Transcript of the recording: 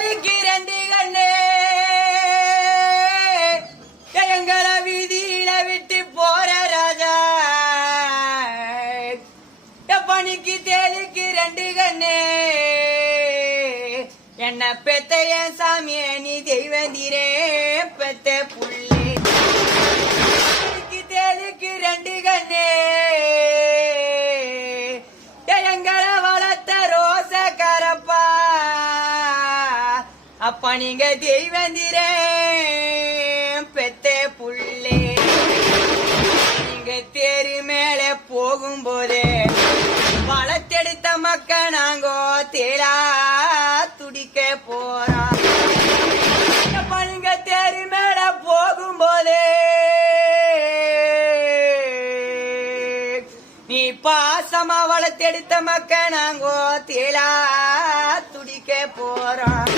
ரெண்டு கண்ணே எங்களை வீதியில விட்டு போற ராஜா பணிக்கு தேலிக்கு ரெண்டு கண்ணே என்ன பெத்த என் சாமிய நீ தெய்வந்தீரே பெத்த புள்ளி தேலிக்கு ரெண்டு கண்ணே எங்களை வளர்த்த ரோச கரப்பா அப்பா நீங்க தெய்வந்தீரே பெத்த புள்ளே நீங்க தேரி மேல போகும்போதே வளர்த்தெடுத்த மக்க நாங்கோ தேரா துடிக்க போறோம் அப்பா நீங்க தேரி மேல போகும்போதே நீ பாசமா வளர்த்தெடுத்த மக்க நாங்கோ தேலா துடிக்க போறோம்.